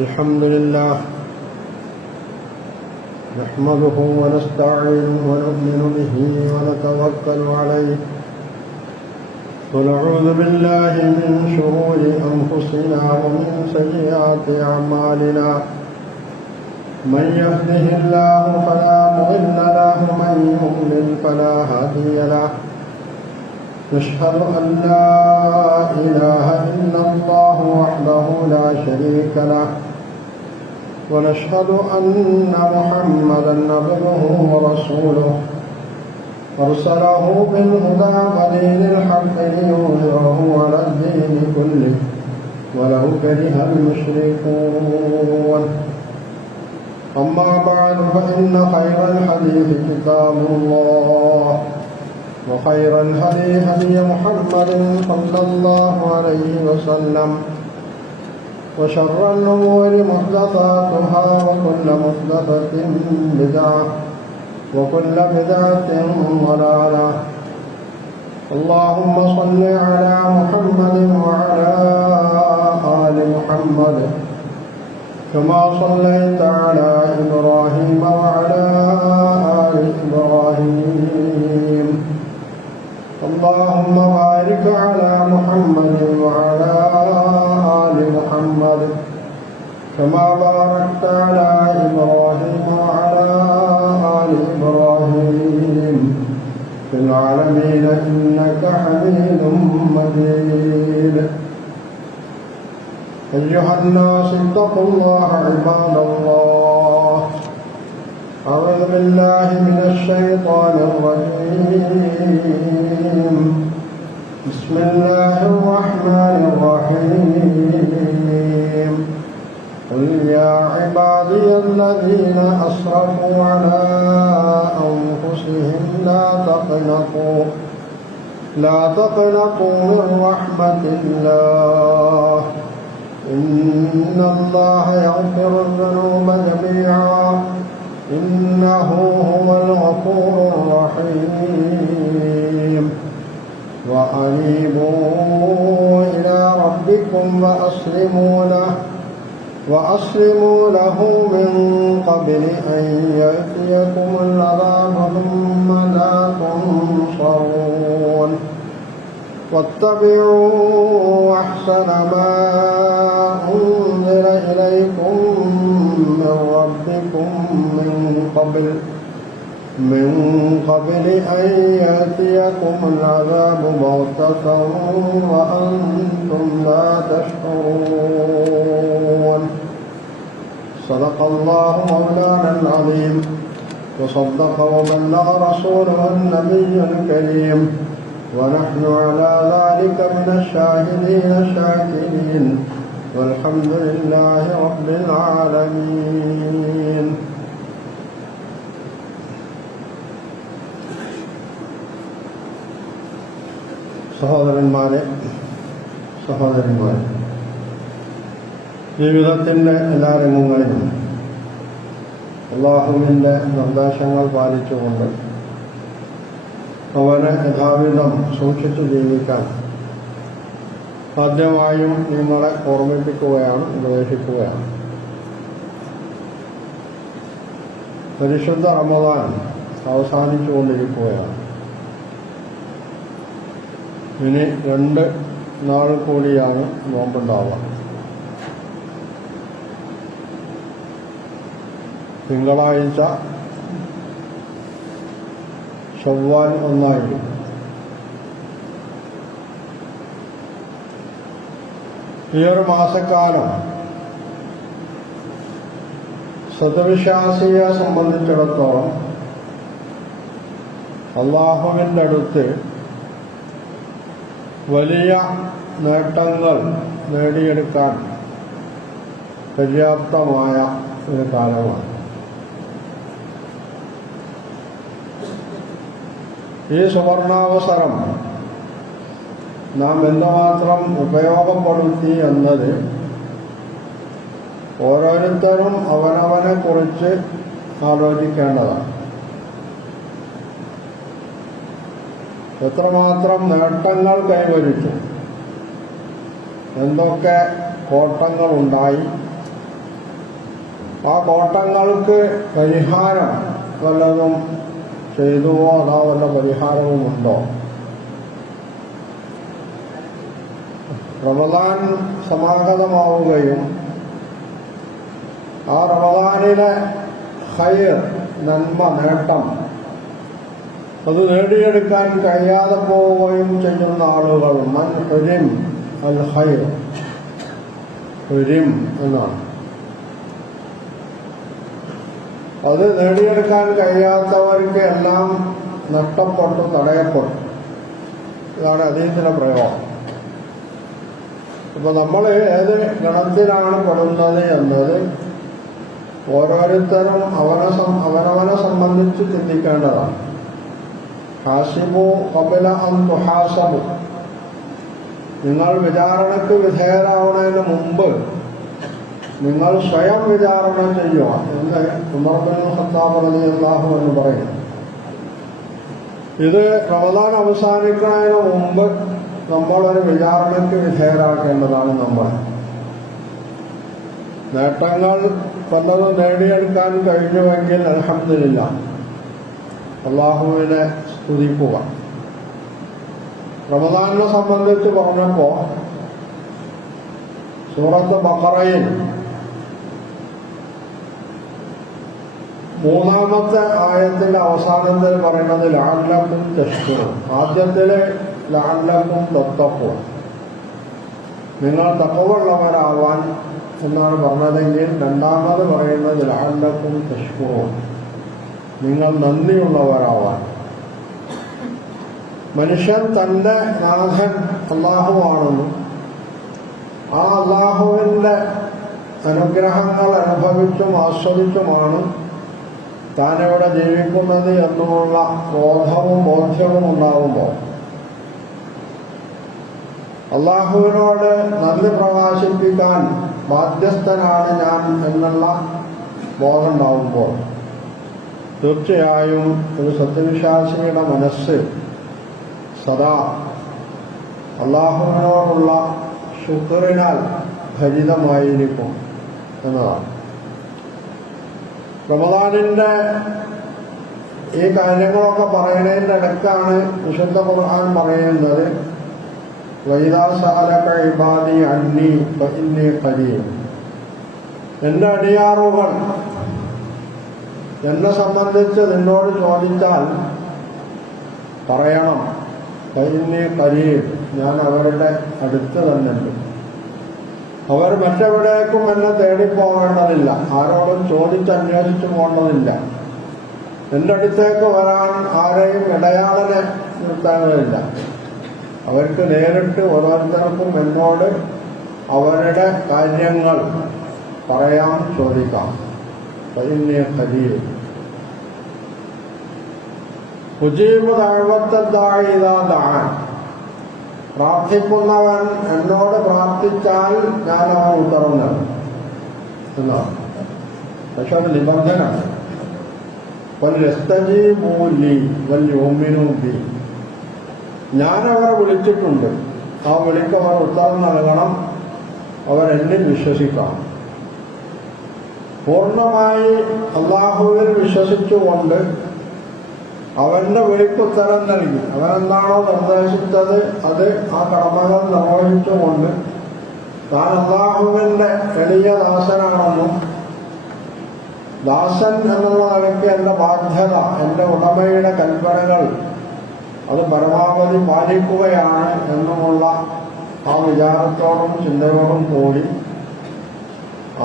الحمد لله نحمده ونستعينه ونؤمن به ونتوكل عليه ونعوذ بالله من شرور أنفسنا ومن سيئات أعمالنا من يهده الله فلا مضل له ومن يضلل فلا هادي له نشهد أن لا إله إلا الله وحده لا شريك له ونشهد أن محمدا عبده ورسوله أرسله بالهدى ودين الحق ليظهره على الدين كله ولو كره المشركون أما بعد فإن خير الحديث كتاب الله وخير الهدي هدي محمد صلى الله عليه وسلم وشر الأمور محدثاتها وكل محدثة بدعة وكل بدعة ضلالة اللهم صل على محمد وعلى آل محمد كما صليت على إبراهيم وعلى آل إبراهيم اللهم بارك على محمد وعلى آل محمد كما باركت على إبراهيم وعلى آل إبراهيم في العالمين إنك حميد مجيد أيها الناس اتقوا الله عباد الله أعوذ بالله من الشيطان الرجيم بسم الله الرحمن الرحيم قل يا عبادي الذين أسرفوا على أنفسهم لا تقنطوا من رحمة الله إن الله يغفر الذنوب جميعا إنه هو الغفور الرحيم وأنيبوا إلى ربكم وأسلموا له من قبل أن يأتيكم العذاب ثم لا تنصرون واتبعوا أحسن ما أنزل إليكم من ربكم من قبل أن يأتيكم العذاب بغتة وأنتم لا تشعرون صدق الله مولانا العظيم وصدق وبلغ رسوله النبي الكريم ونحن على ذلك من الشاهدين الشاكرين والحمد لله رب العالمين. സഹോദരന്മാരെ ജീവിതത്തിൻ്റെ എല്ലാ രംഗങ്ങളിലും അല്ലാഹുവിൻ്റെ നിർദ്ദേശങ്ങൾ പാലിച്ചുകൊണ്ട് അവനെ യഥാവിധം സൂക്ഷിച്ചു ജീവിക്കാൻ ആദ്യമായും നിങ്ങളെ ഓർമ്മിപ്പിക്കുകയാണ്, ഉപദേശിക്കുകയാണ്. പരിശുദ്ധ റമദാൻ അവസാനിച്ചുകൊണ്ടിരിക്കുകയാണ്. ഇനി 2 നാൾ കൂടിയാണ് നോമ്പുണ്ടാവുക. തിങ്കളാഴ്ച ശവ്വാൽ 1 ഈ ഒരു മാസക്കാലം സത്വിശ്വാസിയെ സംബന്ധിച്ചിടത്തോളം അല്ലാഹുവിൻ്റെ അടുത്ത് വലിയ നേട്ടങ്ങൾ നേടിയെടുക്കാൻ പര്യാപ്തമായ ഒരു കാലമാണ്. ഈ സുവർണാവസരം നാം എന്തുമാത്രം ഉപയോഗപ്പെടുത്തി എന്നത് ഓരോരുത്തരും അവനവനെ കുറിച്ച് ആലോചിക്കേണ്ടതാണ്. എത്രമാത്രം നേട്ടങ്ങൾ കൈവരിച്ചു, എന്തൊക്കെ കോട്ടങ്ങളുണ്ടായി, ആ കോട്ടങ്ങൾക്ക് പരിഹാരം വല്ലതും ചെയ്തുവോ അതോ വല്ല പരിഹാരവുമുണ്ടോ? റമദാൻ സമാഗതമാവുകയും ആ റമദാനിലെ ഖൈർ, നന്മ, നേട്ടം അത് നേടിയെടുക്കാൻ കഴിയാതെ പോവുകയും ചെയ്യുന്ന ആളുകൾ മൻ ഹുരിം അൽ ഖൈർ, ഹുരിം എന്നാണ്. അത് നേടിയെടുക്കാൻ കഴിയാത്തവർക്ക് എല്ലാം നഷ്ടപ്പെട്ടു, തടയപ്പെട്ടു. ഇതാണ് ഹദീസിന്റെ പ്രയോഗം. ഇപ്പൊ നമ്മൾ ഏത് ഗണത്തിലാണ് പെടുന്നത് എന്നത് ഓരോരുത്തരും അവനവനെ സംബന്ധിച്ച് ചിന്തിക്കേണ്ടതാണ്. ഹാസിബു ഖബല അൻ തുഹാസബു, നിങ്ങൾ വിചാരണയ്ക്ക് വിധേയരാവുന്നതിന് മുമ്പ് നിങ്ങൾ സ്വയം വിചാരണ ചെയ്യുക എന്ന് ഉമർ ഇബ്നുൽ ഖത്താബ് റളിയല്ലാഹു അൻഹു പറയുന്നു. ഇത് റമദാൻ അവസാനിക്കുന്നതിന് മുമ്പ് നമ്മളൊരു വിചാരണയ്ക്ക് വിധേയരാക്കേണ്ടതാണ്. നമ്മൾ നേട്ടങ്ങൾ പലതും നേടിയെടുക്കാൻ കഴിഞ്ഞുവെങ്കിൽ അൽഹംദുലില്ലാഹ് അള്ളാഹുവിനെ സ്തുതിക്കുക. റമദാനിനെ സംബന്ധിച്ച് പറഞ്ഞപ്പോൾ സൂറത്ത് ബഖറയിൽ 3-ാമത്തെ ആയത്തിന്റെ അവസാനത്തിൽ പറയുന്നത് ലഅല്ലക്കും തഷ്കുറൂൻ. ആദ്യത്തില് ലഅല്ലക്കും തത്തഖൂൻ, നിങ്ങൾ തഖ്വയുള്ളവരാവാൻ എന്നാണ് പറഞ്ഞതെങ്കിൽ രണ്ടാമത് പറയുന്നത് ലഅല്ലക്കും തഷ്കുറൂൻ, നിങ്ങൾ നന്ദിയുള്ളവരാവാൻ. മനുഷ്യൻ തന്റെ നാഥൻ അല്ലാഹുവാണെന്നും ആ അല്ലാഹുവിന്റെ അനുഗ്രഹങ്ങൾ അനുഭവിച്ചും ആസ്വദിച്ചുമാണ് താനിവിടെ ജീവിക്കുന്നത് എന്നുള്ള ബോധവും ബോധ്യവും ഉണ്ടാവുമ്പോൾ അല്ലാഹുവിനോട് നന്ദി പ്രകാശിപ്പിക്കാൻ ബാധ്യസ്ഥനാണ് ഞാൻ എന്നുള്ള ബോധം ഉണ്ടാവുമ്പോൾ തീർച്ചയായും ഒരു സത്യവിശ്വാസിയുടെ മനസ്സ് സദാ അല്ലാഹുവിനോടുള്ള ശുക്റിനാൽ ഭരിതമായിരിക്കും എന്നതാണ്. റമദാനിന്റെ ഈ കാര്യങ്ങളൊക്കെ പറയുന്നതിൻ്റെ ഇടയ്ക്കാണ് വിശുദ്ധ ഖുർആൻ പറയുന്നത് വഇദാ സഅലക ഇബാദി അന്നി ഫഇന്നി ഖരീബ്, എൻ്റെ അടിയാറുകൾ എന്നെ സംബന്ധിച്ച് നിന്നോട് ചോദിച്ചാൽ പറയണം ഫഇന്നി ഖരീബ്, ഞാൻ അവരുടെ അടുത്ത് തന്നെയുണ്ട്. അവർ മറ്റെവിടേക്കും എന്നെ തേടിപ്പോകേണ്ടതില്ല, ആരോടും ചോദിച്ചന്വേഷിച്ചു പോകേണ്ടതില്ല. എൻ്റെ അടുത്തേക്ക് വരാൻ ആരെയും ഇടയാളനെ നിർത്തേണ്ടതില്ല. അവർക്ക് നേരിട്ട് ഓരോരുത്തർക്കും എന്നോട് അവരുടെ കാര്യങ്ങൾ പറയാം, ചോദിക്കാം. ഫഇന്നി ഖരീബ് ഉജീബു ദഅവത്ത ദാഇ ഇദാ ദഅൻ, പ്രാർത്ഥിക്കുന്നവൻ എന്നോട് പ്രാർത്ഥിച്ചാൽ ഞാൻ അവൻ ഉത്തരം നൽകും എന്നാണ്. പക്ഷെ അത് നിബന്ധന, വൽയസ്തജീബൂ ലീ വൽയുമിനൂ ബി, ഞാൻ അവരെ വിളിച്ചിട്ടുണ്ട്, ആ വിളിക്ക് അവർ ഉത്തരം നൽകണം, അവരെന്നിൽ വിശ്വസിക്കണം. പൂർണ്ണമായി അല്ലാഹുവിൽ വിശ്വസിച്ചുകൊണ്ട് അവന്റെ വിളിക്ക് ഉത്തരം നൽകി അവനെന്താണോ നിർദ്ദേശിച്ചത് അത് ആ കടമകൾ നിർവഹിച്ചുകൊണ്ട് താൻ അല്ലാഹുവിന്റെ എളിയ ദാസനാണെന്നും ദാസൻ എന്നുള്ള നിലയ്ക്ക് എന്റെ ബാധ്യത, എന്റെ ഉടമയുടെ കൽപ്പനകൾ അത് പരമാവധി പാലിക്കുകയാണ് എന്നുമുള്ള ആ വിചാരത്തോടും ചിന്തയോടും കൂടി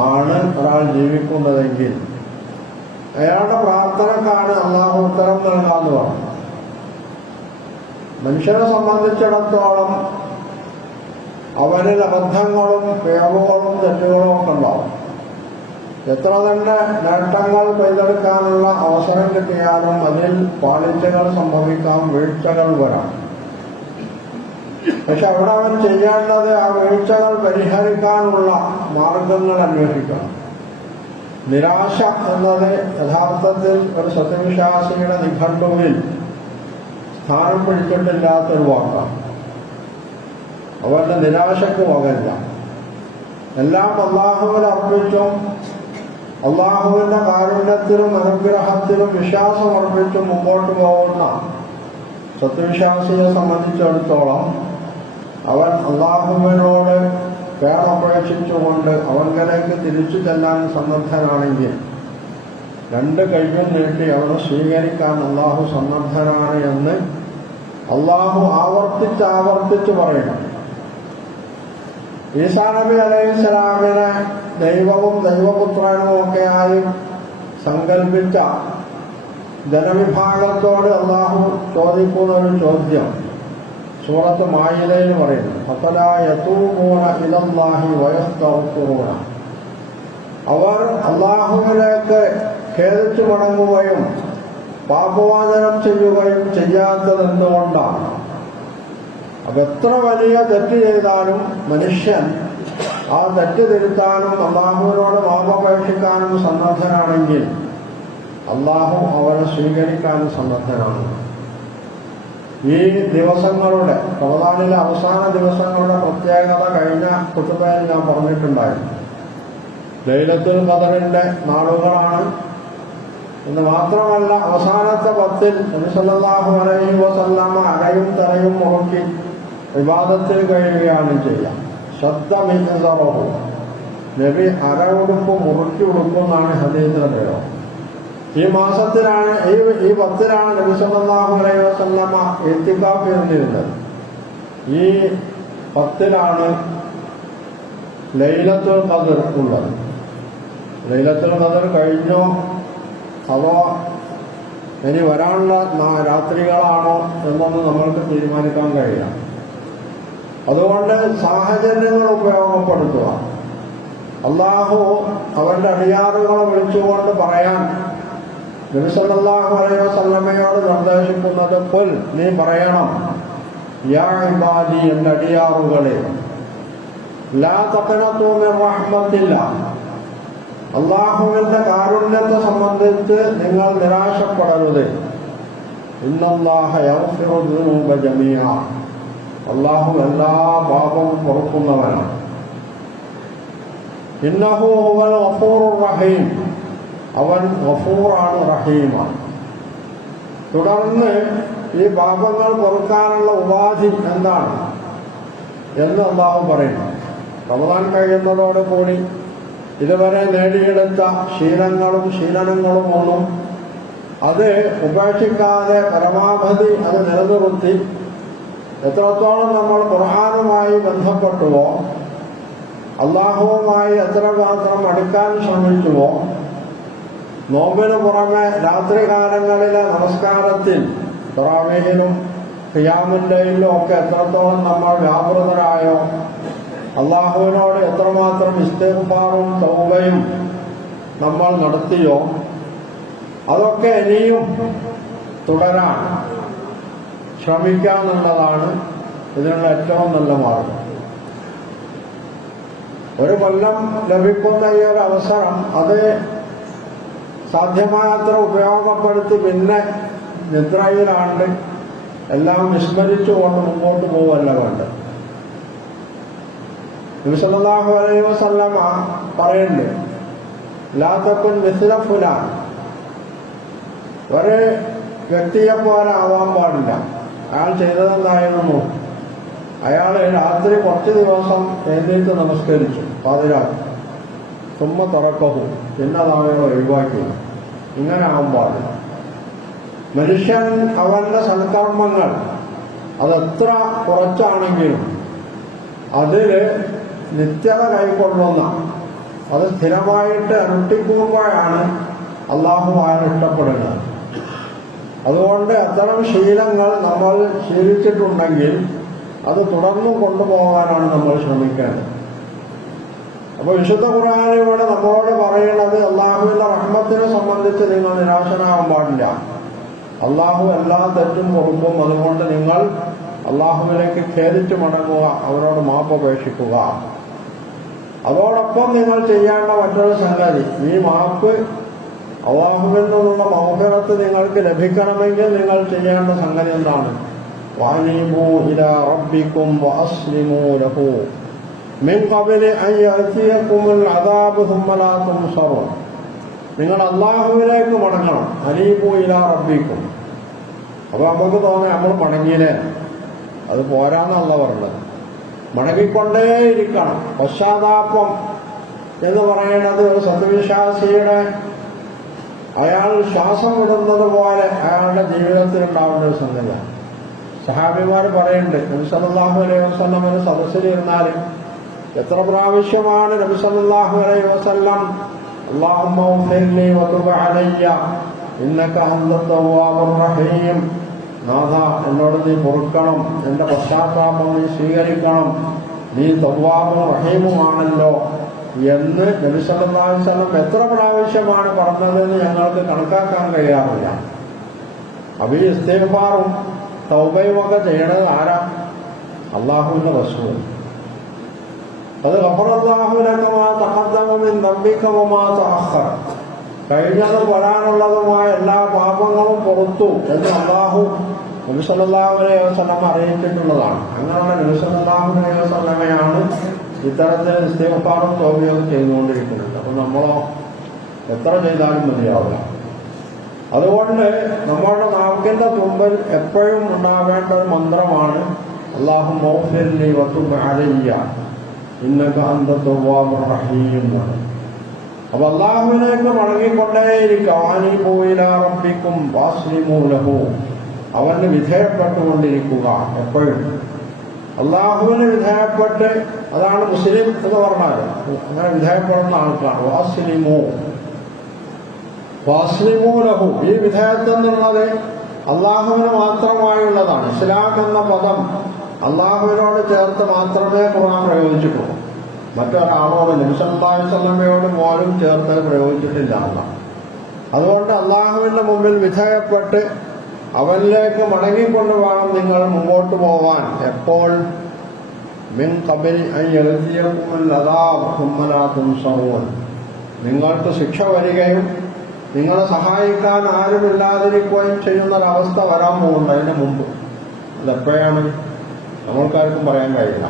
ആണ് ഒരാൾ ജീവിക്കുന്നതെങ്കിൽ അയാളുടെ പ്രാർത്ഥനക്കാണ് അല്ലാഹു ഉത്തരം നൽകാന്ന് പറഞ്ഞു. മനുഷ്യനെ സംബന്ധിച്ചിടത്തോളം അവനിൽ അബദ്ധങ്ങളും പിഴവുകളും തെറ്റുകളും ഒക്കെ ഉണ്ടാവും. എത്ര തന്നെ നേട്ടങ്ങൾ കൊയ്തെടുക്കാനുള്ള അവസരം കിട്ടിയാലും അതിൽ പാളിച്ചകൾ സംഭവിക്കാം, വീഴ്ചകൾ വരാം. പക്ഷെ അവിടെ അവൻ ചെയ്യേണ്ടത് ആ വീഴ്ചകൾ പരിഹരിക്കാനുള്ള മാർഗങ്ങൾ അന്വേഷിക്കണം. നിരാശ എന്നത് യഥാർത്ഥത്തിൽ ഒരു സത്യവിശ്വാസിയുടെ നിഘണ്ടുവിൽ സ്ഥാനം പിടിച്ചിട്ടില്ലാത്തൊരു വാക്കാണ്. അവരുടെ നിരാശക്ക് വകല്ല. എല്ലാം അല്ലാഹുവിൽ അർപ്പിച്ചും അള്ളാഹുവിന്റെ കാരുണ്യത്തിലും അനുഗ്രഹത്തിലും വിശ്വാസമർപ്പിച്ച് മുമ്പോട്ട് പോകുന്ന സത്യവിശ്വാസിയെ സംബന്ധിച്ചിടത്തോളം അവൻ അള്ളാഹുവിനോട് പേരപേക്ഷിച്ചുകൊണ്ട് അവങ്കലേക്ക് തിരിച്ചു ചെല്ലാൻ സന്നദ്ധനാണെങ്കിൽ രണ്ട് കൈയും നീട്ടി അവനെ സ്വീകരിക്കാൻ അള്ളാഹു സന്നദ്ധനാണ് എന്ന് അള്ളാഹു ആവർത്തിച്ച് പറയണം. ഈസാ നബി അലൈഹിസ്സലാമിനെ ദൈവവും ദൈവപുത്രനും ഒക്കെയായി സങ്കല്പിച്ച ജനവിഭാഗത്തോട് അള്ളാഹു ചോദിക്കുന്ന ഒരു ചോദ്യം സൂറത്ത് മാഇദയിൽ പറയുന്നു, അഫലാ യതൂബൂന ഇലല്ലാഹി വയസ്തഗ്ഫിറൂന. അവർ അള്ളാഹുവിലേക്ക് ഖേദിച്ചു മടങ്ങുകയും പാപവാചനം ചെയ്യുകയും ചെയ്യാത്തത് എന്തുകൊണ്ടാണ്? അപ്പൊ എത്ര വലിയ തെറ്റ് ചെയ്താലും മനുഷ്യൻ ആ തെറ്റ് തിരുത്താനും അള്ളാഹുവിനോട് മാപപേക്ഷിക്കാനും സന്നദ്ധനാണെങ്കിൽ അള്ളാഹു അവനെ സ്വീകരിക്കാനും സന്നദ്ധനാണ്. ഈ ദിവസങ്ങളുടെ റമദാനിലെ അവസാന ദിവസങ്ങളുടെ പ്രത്യേകത കഴിഞ്ഞ ഖുതുബയിൽ ഞാൻ പറഞ്ഞിട്ടുണ്ടായിരുന്നു. ലൈലത്തുൽ ഖദറിന്റെ നാളുകളാണ് എന്ന് മാത്രമല്ല, അവസാനത്തെ 10 നബി സല്ലല്ലാഹു അലൈഹി വസല്ലമ അരയും തലയും മുറുക്കി ഇബാദത്തിൽ കഴിയുകയാണ് ചെയ്യുക. ശബ്ദമിഹ്സറഹു, നബി അര ഉടുപ്പ് മുറുക്കി ഉടുക്കുന്നാണ് ഹദീസിലെ പ്രയോഗം. ഈ മാസത്തിലാണ് ഈ 10ലാണ് നബി സല്ലല്ലാഹു അലൈഹി വസല്ലമ ഇത്തിഖാഫ് ഇരുന്നിരുന്നത്. ഈ 10ലാണ് ലൈലത്തുൽ ഖദർ ഉള്ളത്. ലൈലത്തുൽ ഖദർ കഴിഞ്ഞോ അതോ ഇനി വരാനുള്ള രാത്രികളാണോ എന്നൊന്നും നമ്മൾക്ക് തീരുമാനിക്കാൻ കഴിയില്ല. അതുകൊണ്ട് സാഹചര്യങ്ങൾ ഉപയോഗപ്പെടുത്തുക. അള്ളാഹു അവന്റെ അടിയാറുകളെ വിളിച്ചുകൊണ്ട് പറയാൻ നബി സല്ലല്ലാഹു അലൈഹി വസല്ലമയോട് നിർദ്ദേശിക്കുന്നത്, ഖുൽ, നീ പറയണം, യാ ഇബാദി, എന്റെ അടിയാറുകളെ, ലാ തഖ്നതു മിർ റഹ്മത്തില്ലാഹ്, അള്ളാഹുവിന്റെ കാരുണ്യത്തെ സംബന്ധിച്ച് നിങ്ങൾ നിരാശപ്പെടരുത്. ഇന്നല്ലാഹ യഗ്ഫിറു ദുനൂബ ജമീഅ, അള്ളാഹു എല്ലാ പാപവും പൊറുക്കുന്നവനാണ്. ഇന്നഹു ഹുവൽ ഗഫൂറുർ റഹീം, അവൻ ഗഫൂറാണ്, റഹീമാണ്. തുടർന്ന് ഈ പാപങ്ങൾ പൊറുക്കാനുള്ള ഉപാധി എന്താണ് എന്ന് അള്ളാഹു പറയുന്നു. റമദാൻ കഴിയുന്നതോടെ കൂടി ഇതുവരെ നേടിയെടുത്ത ശീലങ്ങളും ഒന്നും അത് ഉപേക്ഷിക്കാതെ പരമാവധി അത് നിലനിർത്തി എത്രത്തോളം നമ്മൾ ഖുർആനുമായി ബന്ധപ്പെട്ടുവോ, അള്ളാഹുവുമായി എത്രമാത്രം അടുക്കാൻ ശ്രമിച്ചുവോ, നോമ്പിന് പുറമെ രാത്രികാലങ്ങളിലെ നമസ്കാരത്തിൽ തറാവീഹിലും ഖിയാമുൽ ലൈലിലും ഒക്കെ എത്രത്തോളം നമ്മൾ വ്യാപൃതരായോ, അള്ളാഹുവിനോട് എത്രമാത്രം ഇസ്തിഗ്ഫാറും തൗബയും നമ്മൾ നടത്തിയോ, അതൊക്കെ ഇനിയും തുടരാൻ ശ്രമിക്കാമെന്നുള്ളതാണ് ഇതിനുള്ള ഏറ്റവും നല്ല മാർഗം. ഒരു കൊല്ലം ലഭിക്കുന്ന ഈ ഒരു അവസരം അത് സാധ്യമായത്ര ഉപയോഗപ്പെടുത്തി പിന്നെ നിദ്രയിലാണ്ട് എല്ലാം വിസ്മരിച്ചുകൊണ്ട് മുമ്പോട്ട് പോവല്ല വേണ്ടത്. നബി സല്ലല്ലാഹു അലൈഹി വസല്ലമ പറയുന്നുണ്ട്, ലാ തകുൻ മിസ്ല ഫുലാൻ, ഒരു വ്യക്തിയെ പോലെ ആവാൻ പാടില്ല. അയാൾ ചെയ്തതെന്തായിരുന്നു? അയാൾ രാത്രി കുറച്ച് ദിവസം എഴുന്നേറ്റ് നമസ്കരിച്ചു പാതിരാത്രി, സുമ്മ തുറക്കഹു, പിന്നെ അതാളുകൾ ഒഴിവാക്കി. ഇങ്ങനെ ആവാൻ പാടില്ല. മനുഷ്യൻ അവന്റെ സൽക്കർമ്മങ്ങൾ അതെത്ര കുറച്ചാണെങ്കിലും അതില് നിത്യത കൈക്കൊള്ളുന്ന, അത് സ്ഥിരമായിട്ട് അനുഷ്ഠിക്കുമ്പോഴാണ് അള്ളാഹു അയാൾ ഇഷ്ടപ്പെടുന്നത്. അതുകൊണ്ട് അത്തരം ശീലങ്ങൾ നമ്മൾ ശീലിച്ചിട്ടുണ്ടെങ്കിൽ അത് തുടർന്നു കൊണ്ടുപോകാനാണ് നമ്മൾ ശ്രമിക്കേണ്ടത്. അപ്പൊ വിശുദ്ധ ഖുർആനിലൂടെ നമ്മളോട് പറയുന്നത്, അള്ളാഹുവിന്റെ റഹ്മത്തിനെ സംബന്ധിച്ച് നിങ്ങൾ നിരാശനാകാൻ പാടില്ല. അള്ളാഹു എല്ലാ തെറ്റും പൊറുക്കും. അതുകൊണ്ട് നിങ്ങൾ അള്ളാഹുവിലേക്ക് ഖേദിച്ചു മടങ്ങുക, അവരോട് മാപ്പപേക്ഷിക്കുക. അതോടൊപ്പം നിങ്ങൾ ചെയ്യേണ്ട മറ്റൊരു സംഗതി, ഈ മാപ്പ് അള്ളാഹുവിൽ നിന്നുള്ള മഗ്ഫിറത്ത് നിങ്ങൾക്ക് ലഭിക്കണമെങ്കിൽ നിങ്ങൾ ചെയ്യേണ്ട സംഗതി എന്താണ്? വഅനീബൂ ഇലാ റബ്ബിക്കും വഅസ്ലിമൂ ലഹു മിൻ ഖബ്ലി അൻ യഅതിയകുമുൽ അദാബു സുമ്മ ലാ തുൻസറൂൻ. നിങ്ങൾ അള്ളാഹുവിലേക്ക് മടങ്ങണം. അനീബു ഇലാ റബ്ബിക്കും. അപ്പോൾ നമുക്ക് തോന്നി നമ്മൾ മടങ്ങിയില്ലേ, അത് പോരാന്നല്ല പറഞ്ഞത്. മടങ്ങിക്കൊണ്ടേയിരിക്കണം. പശ്ചാത്താപം എന്ന് പറയുന്നത് ഒരു സത്യവിശ്വാസിയുടെ അയാൾ ശ്വാസം വിടുന്നത് പോലെ അയാളുടെ ജീവിതത്തിൽ ഉണ്ടാവേണ്ട ഒരു സംഗതിയാണ്. സഹാബിമാർ പറയുന്നുണ്ട്, നബി സല്ലല്ലാഹു അലൈഹി വസല്ലമയുടെ സദസ്സിലിരുന്നാൽ എത്ര പ്രാവശ്യമാണ് നബി സല്ലല്ലാഹു അലൈഹി വസല്ലം അല്ലാഹുമ്മ ഗ്ഫിർലി വതുബ് അലയ്യ ഇന്നക അൻതത് തവ്വാബുർ റഹീം, നാഥ എന്നോട് നീ പൊറുക്കണം, എന്റെ പശ്ചാത്താപം നീ സ്വീകരിക്കണം, നീ തവ്വാബും റഹീമുമാണല്ലോ എന്ന് നബി സല്ലല്ലാഹു അലൈഹി വസല്ലം എത്ര പ്രാവശ്യമാണ് പറഞ്ഞതെന്ന് ഞങ്ങൾക്ക് കണക്കാക്കാൻ കഴിയാറില്ല. അപ്പൊ ഈ ഇസ്തിഗ്ഫാറും തൗബയും ഒക്കെ ചെയ്യണത് ആരാ? അള്ളാഹുവിന്റെ റസൂൽ. അത് ഗഫറല്ലാഹു ലക മാ തഖദ്ദമ മിൻ ദംബിക വമാ തഅഖറ, കഴിഞ്ഞതും വരാനുള്ളതുമായ എല്ലാ പാപങ്ങളും പുറത്തു എന്ന് അള്ളാഹു നബി സല്ലല്ലാഹു അലൈഹി വസല്ലം അറിയിച്ചിട്ടുള്ളതാണ്. അങ്ങനെയുള്ള നബി സല്ലല്ലാഹു അലൈഹി വസല്ലമയാണ് ഇത്തരത്തിൽ ഇസ്തിഗ്ഫാറും തൗബയും ചെയ്തുകൊണ്ടിരിക്കുന്നത്. അപ്പൊ നമ്മളോ എത്ര ചെയ്താലും മതിയാവില്ല. അതുകൊണ്ട് നമ്മളുടെ നാവിന്റെ തുമ്പിൽ എപ്പോഴും ഉണ്ടാവേണ്ട ഒരു മന്ത്രമാണ് അല്ലാഹുമ്മ ഗ്ഫിർലി വതുബ് അലയ്യ ഇന്നക അൻതത് തവ്വാബുർ റഹീം. അപ്പൊ അള്ളാഹുവിലേക്ക് മടങ്ങിക്കൊണ്ടേയിരിക്കുക. അനീബു ഇലാ റബ്ബിക്കും വഅസ്ലിമൂ ലഹു, അവന് വിധേയപ്പെട്ടുകൊണ്ടിരിക്കുക. എപ്പോഴും അള്ളാഹുവിന് വിധേയപ്പെട്ട്, അതാണ് മുസ്ലിം എന്ന് പറഞ്ഞാൽ അങ്ങനെ വിധേയപ്പെടുന്ന ആൾക്കാണ്. വഅസ്ലിമൂ ലഹു, ഈ വിധേയത്വം എന്നുള്ളത് അള്ളാഹുവിന് മാത്രമായുള്ളതാണ്. ഇസ്ലാം എന്ന പദം അള്ളാഹുവിനോട് ചേർത്ത് മാത്രമേ ഖുർആൻ പ്രയോഗിച്ചിട്ടുള്ളൂ. മറ്റൊരാളോട് നബി സല്ലല്ലാഹു അലൈഹി വസല്ലമയോട് പോലും ചേർത്ത് പ്രയോഗിച്ചിട്ടില്ല. അതുകൊണ്ട് അള്ളാഹുവിന്റെ മുമ്പിൽ വിധേയപ്പെട്ട് അവനിലേക്ക് മടങ്ങിക്കൊണ്ടുവേണം നിങ്ങൾ മുമ്പോട്ട് പോവാൻ. എപ്പോൾ? മിൻ ഖബലി അൻ യഅതിയകുമുൽ അദാബ് സുമ്മ ലാ തുൻസറൂൻ, നിങ്ങൾക്ക് ശിക്ഷ വരികയും നിങ്ങളെ സഹായിക്കാൻ ആരുമില്ലാതിരിക്കുകയും ചെയ്യുന്നൊരവസ്ഥ വരാൻ പോകുന്നുണ്ട് അതിന് മുമ്പ്. അതെപ്പോഴാണ് നമ്മൾക്കാർക്കും പറയാൻ കഴിയില്ല.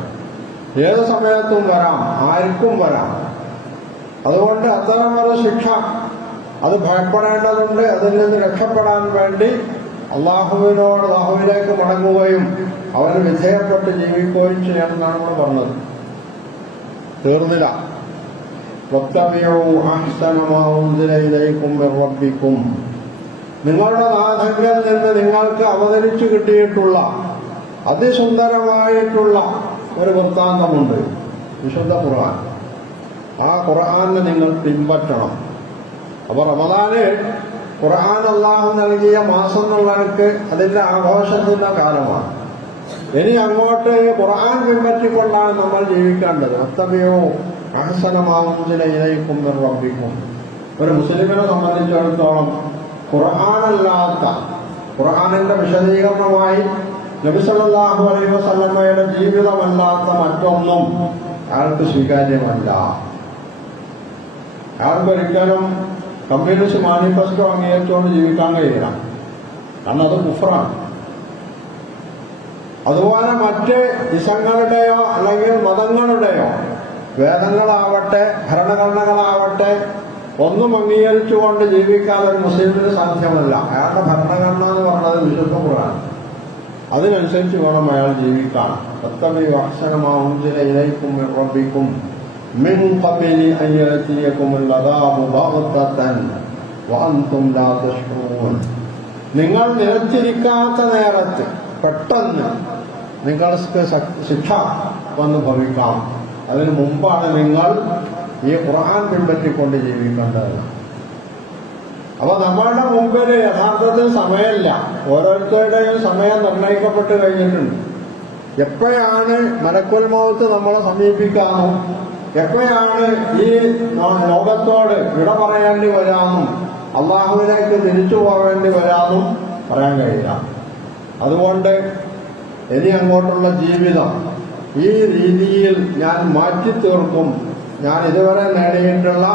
ഏത് സമയത്തും വരാം, ആർക്കും വരാം. അതുകൊണ്ട് അത്തരമൊരു ശിക്ഷ അത് ഭയപ്പെടേണ്ടതുണ്ട്. അതിൽ നിന്ന് രക്ഷപ്പെടാൻ വേണ്ടി അള്ളാഹുവിലേക്ക് മടങ്ങുകയും അവന് വിധേയപ്പെട്ട് ജീവിക്കുകയും ചെയ്യണമെന്നാണ് നമ്മൾ പറഞ്ഞത്. തീർന്നില്ല. നിങ്ങളുടെ നാഥങ്കിൽ നിന്ന് നിങ്ങൾക്ക് അവതരിച്ചു കിട്ടിയിട്ടുള്ള അതിസുന്ദരമായിട്ടുള്ള ഒരു വൃത്താന്തമുണ്ട്, വിശുദ്ധ ഖുർആൻ. ആ ഖുർആനെ നിങ്ങൾ പിൻപറ്റണം. അപ്പൊ റമദാന് ഖുർആൻ അല്ലാഹു നൽകിയ മാസം എന്നുള്ളവർക്ക് അതിന്റെ ആഘോഷത്തിന്റെ കാലമാണ്. ഇനി അങ്ങോട്ട് ഖുർആൻ പിൻപറ്റിക്കൊണ്ടാണ് നമ്മൾ ജീവിക്കേണ്ടത്. അത്തബിയോ അഹ്സനമാവുന്നതിലേക്കും നിർവഹിക്കും. ഒരു മുസ്ലിമിനെ സംബന്ധിച്ചിടത്തോളം ഖുർആനല്ലാത്ത, ഖുർആനിന്റെ വിശദീകരണമായി നബി സല്ലല്ലാഹു അലൈഹി വസല്ലമയുടെ ജീവിതമല്ലാത്ത മറ്റൊന്നും അയാൾക്ക് സ്വീകാര്യമല്ല. അയാൾക്കൊരിക്കലും കമ്മ്യൂണിസ്റ്റ് മാനിഫെസ്റ്റോ അംഗീകരിച്ചുകൊണ്ട് ജീവിക്കാൻ കഴിയില്ല. കാരണം അത് കുഫ്റാണ്. അതുപോലെ മറ്റ് ദിശങ്ങളുടെയോ അല്ലെങ്കിൽ മതങ്ങളുടെയോ വേദങ്ങളാവട്ടെ ഭരണഘടനകളാവട്ടെ ഒന്നും അംഗീകരിച്ചുകൊണ്ട് ജീവിക്കാൻ ഒരു മുസ്ലിമിന് സാധ്യമല്ല. അയാളുടെ ഭരണഘടന എന്ന് പറഞ്ഞത് വിശുദ്ധ ഖുർആൻ. അതിനനുസരിച്ച് വേണം അയാൾ ജീവിക്കാൻ. മിൻ ഖബലി അൻ യഅതിയകുമുൽ അദാബു ബഗ്തതൻ വഅൻതും ലാ തശ്ഉറൂൻ, നിങ്ങൾ നിലച്ചിരിക്കാത്ത നേരത്ത് പെട്ടെന്ന് നിങ്ങൾക്ക് ശിക്ഷ വന്ന് ഭവിക്കാം. അതിനു മുമ്പാണ് നിങ്ങൾ ഈ ഖുർആൻ പിൻപറ്റിക്കൊണ്ട് ജീവിക്കേണ്ടത്. അപ്പൊ നമ്മളുടെ മുമ്പിൽ യഥാർത്ഥത്തിൽ സമയമില്ല. ഓരോരുത്തരുടെയും സമയം നിർണയിക്കപ്പെട്ട് കഴിഞ്ഞിട്ടുണ്ട്. എപ്പോഴാണ് മലക്കുൽ മൗത്ത് നമ്മളെ സമീപിക്കാനും എപ്പോഴാണ് ഈ ലോകത്തോട് വിട പറയേണ്ടി വരാനും അള്ളാഹുവിലേക്ക് തിരിച്ചു പോകേണ്ടി വരാനും പറയാൻ കഴിയില്ല. അതുകൊണ്ട് ഇനി അങ്ങോട്ടുള്ള ജീവിതം ഈ രീതിയിൽ ഞാൻ മാറ്റി തീർക്കും. ഞാൻ ഇതുവരെ നേടിയിട്ടുള്ള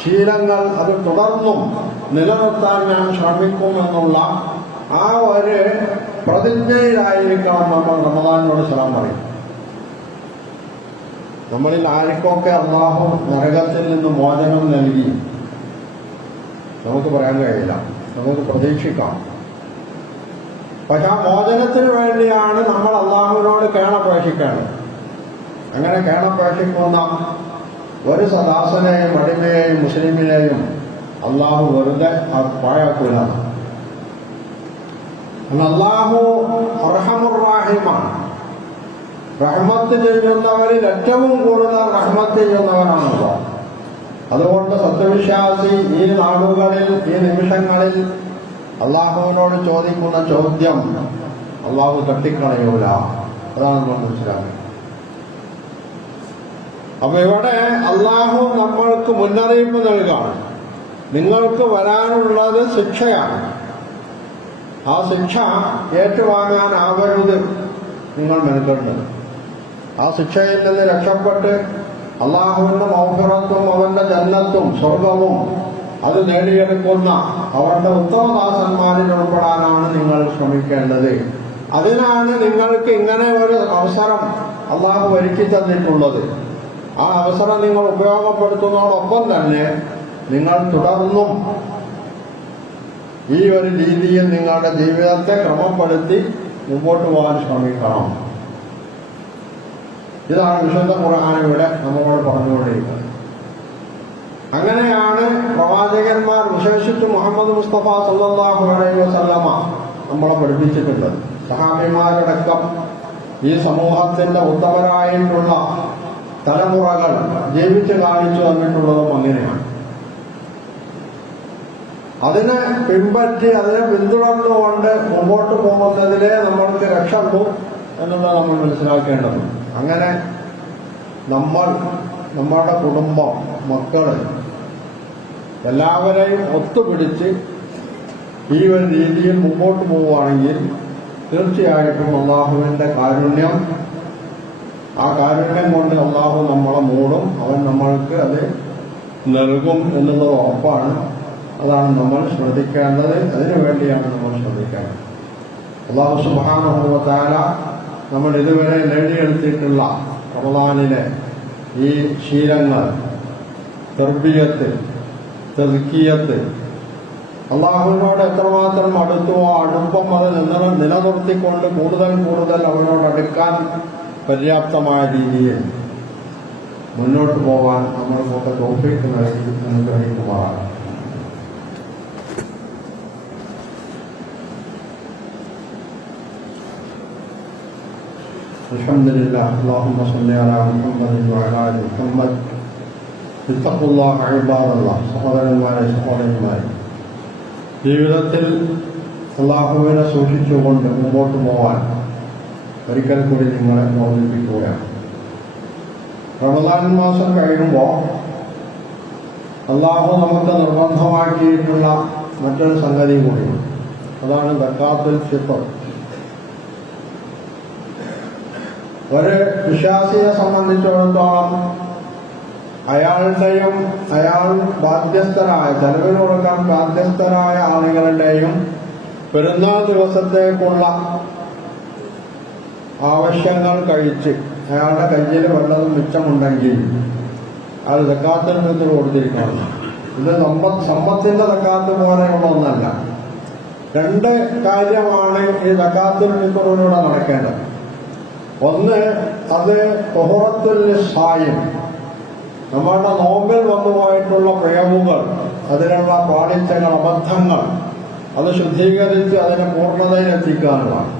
ശീലങ്ങൾ അത് തുടർന്നും നിലനിർത്താൻ ഞാൻ ശ്രമിക്കുമെന്നുള്ള ആ ഒരു പ്രതിജ്ഞയിലായിരിക്കണം നമ്മൾ റമദാനോട് സലാം പറയും. നമ്മളിൽ ആർക്കൊക്കെ അല്ലാഹു നരകത്തിൽ നിന്ന് മോചനം നൽകി, നമുക്ക് പറയാൻ കഴിയില്ല, നമുക്ക് പ്രതീക്ഷിക്കാം. പക്ഷെ ആ മോചനത്തിന് വേണ്ടിയാണ് നമ്മൾ അള്ളാഹുവിനോട് കേണപേക്ഷിക്കേണ്ടത്. അങ്ങനെ കേണപേക്ഷിക്കുന്ന ഒരു സദാസനെയും അടിമയെയും മുസ്ലിമിനെയും അള്ളാഹു വെറുതെ പാഴാക്കൂല. അള്ളാഹു അർഹമുർ-റഹീമാണ്. റഹ്മത്ത് ചെയ്യുന്നവരിൽ ഏറ്റവും കൂടുതൽ റഹ്മത്ത് ചെയ്യുന്നവനാണല്ലോ. അതുകൊണ്ട് സത്യവിശ്വാസി ഈ നാടുകളിൽ, ഈ നിമിഷങ്ങളിൽ അള്ളാഹുവിനോട് ചോദിക്കുന്ന ചോദ്യം അള്ളാഹു തട്ടിക്കളയൂല. അതാണ് നമ്മൾ മനസ്സിലാക്കുന്നത്. അപ്പൊ ഇവിടെ അള്ളാഹു നമ്മൾക്ക് മുന്നറിയിപ്പ് നൽകാണ്. നിങ്ങൾക്ക് വരാനുള്ളത് ശിക്ഷയാണ്. ആ ശിക്ഷ ഏറ്റുവാങ്ങാനാവരുത് നിങ്ങൾ മെനക്കെടുന്നത്. ആ ശിക്ഷയിൽ നിന്ന് രക്ഷപ്പെട്ട് അള്ളാഹുവിന്റെ മൗഫിറത്തും അവന്റെ ജന്നത്തും സ്വർഗവും അത് നേടിയെടുക്കുന്ന അവരുടെ ഉത്തമദാസന്മാരിൽ ഉൾപ്പെടാനാണ് നിങ്ങൾ ശ്രമിക്കേണ്ടത്. അതിനാണ് നിങ്ങൾക്ക് ഇങ്ങനെ ഒരു അവസരം അള്ളാഹു ഒരുക്കി തന്നിട്ടുള്ളത്. ആ അവസരം നിങ്ങൾ ഉപയോഗപ്പെടുത്തുന്നതോടൊപ്പം തന്നെ നിങ്ങൾ തുടർന്നും ഈ ഒരു രീതിയിൽ നിങ്ങളുടെ ജീവിതത്തെ ക്രമപ്പെടുത്തി മുമ്പോട്ട് പോകാൻ ശ്രമിക്കണം. ഇതാണ് വിശുദ്ധ ഖുർആൻ ഇവിടെ നമ്മളോട് പറഞ്ഞുകൊണ്ടിരിക്കുന്നത്. അങ്ങനെയാണ് പ്രവാചകന്മാർ, വിശേഷിച്ച് മുഹമ്മദ് മുസ്തഫ സല്ലല്ലാഹു അലൈഹി വസല്ലമ നമ്മളെ പഠിപ്പിച്ചിട്ടുള്ളത്. സഹാബിമാരടക്കം ഈ സമൂഹത്തിന്റെ ഉത്തമരായിട്ടുള്ള തലമുറകൾ ജീവിച്ച് കാണിച്ചു വന്നിട്ടുള്ളതും അങ്ങനെയാണ്. അതിനെ പിൻപറ്റി അതിനെ പിന്തുടർന്നുകൊണ്ട് മുമ്പോട്ട് പോകുന്നതിലേ നമ്മൾക്ക് രക്ഷയുള്ളൂ എന്നുള്ളത് നമ്മൾ മനസ്സിലാക്കേണ്ടത്. അങ്ങനെ നമ്മൾ, നമ്മുടെ കുടുംബം, മക്കള് എല്ലാവരെയും ഒത്തുപിടിച്ച് ഈ ഒരു രീതിയിൽ മുമ്പോട്ട് പോവുകയാണെങ്കിൽ തീർച്ചയായിട്ടും അള്ളാഹുവിന്റെ കാരുണ്യം, ആ കാരുണ്യം കൊണ്ട് അള്ളാഹു നമ്മളെ മൂടും. അവൻ നമ്മൾക്ക് അത് നൽകും എന്നുള്ളത് ഉറപ്പാണ്. അതാണ് നമ്മൾ ശ്രദ്ധിക്കേണ്ടത്. അതിനു വേണ്ടിയാണ് നമ്മൾ ശ്രദ്ധിക്കേണ്ടത്. അല്ലാഹു സുബ്ഹാനഹു വ തആല നമ്മൾ ഇതുവരെ നേടിയെടുത്തിട്ടുള്ള റമദാനിലെ ഈ ശീലങ്ങൾ, തർബിയത്ത്, തസ്കിയത്ത്, അള്ളാഹുവിനോട് എത്രമാത്രം അടുത്തുവോ അടുപ്പം അത് നിലനിർത്തിക്കൊണ്ട് കൂടുതൽ കൂടുതൽ അവനോട് അടുക്കാൻ പര്യാപ്തമായ രീതിയിൽ മുന്നോട്ട് പോകാൻ നമ്മൾക്കൊക്കെ തൗഫീഖ് നൽകി അനുഗ്രഹിക്കുമാറാണ്. അൽഹംദുലില്ലാഹ്. അല്ലാഹുമ്മ സ്വല്ലി അലാ മുഹമ്മദിൻ വഅലാ ആലി മുഹമ്മദ്. ഇത്തഖുല്ലാഹ ഇബാദല്ലാഹ്. സഹോദരന്മാരെ, സഹോദരിമാരെ, ജീവിതത്തിൽ അല്ലാഹുവിനെ സൂക്ഷിച്ചുകൊണ്ട് മുമ്പോട്ട് പോകാൻ ഒരിക്കൽ കൂടി നിങ്ങളെ ഓർമ്മിപ്പിക്കുകയാണ്. റമദാൻ മാസം കഴിയുമ്പോൾ അല്ലാഹു നമുക്ക് നിർബന്ധമാക്കിയിട്ടുള്ള മറ്റൊരു സംഗതി കൂടിയാണ്. അതാണ് സക്കാത്തുൽ ഫിത്ർ. ഒരു വിശ്വാസിയെ സംബന്ധിച്ചിടത്തോളം അയാളുടെയും അയാൾ ബാധ്യസ്ഥരായ, ചെലവിന് കൊടുക്കാൻ ബാധ്യസ്ഥരായ ആളുകളുടെയും പെരുന്നാൾ ദിവസത്തേക്കുള്ള ആവശ്യങ്ങൾ കഴിച്ച് അയാളുടെ കയ്യിൽ വല്ലതും മിച്ചമുണ്ടെങ്കിൽ അത് സക്കാത്തുൽ ഫിത്ർ കൊടുത്തിരിക്കണം. ഇത് സമ്പത്തിന്റെ സക്കാത്ത് പോലെയുള്ള ഒന്നല്ല. രണ്ട് കാര്യമാണ് ഈ സക്കാത്തുൽ ഫിത്റിലൂടെ നടക്കേണ്ടത്. ഒന്ന്, അത് തൊഹറത്തുൽ സായിം, നമ്മളുടെ നോമ്പിൽ വന്നുപോയിട്ടുള്ള പിഴവുകൾ, അതിലുള്ള പാളിച്ചകൾ, അബദ്ധങ്ങൾ, അത് ശുദ്ധീകരിച്ച് അതിനെ പൂർണ്ണതയിലെത്തിക്കാനുള്ളതാണ്.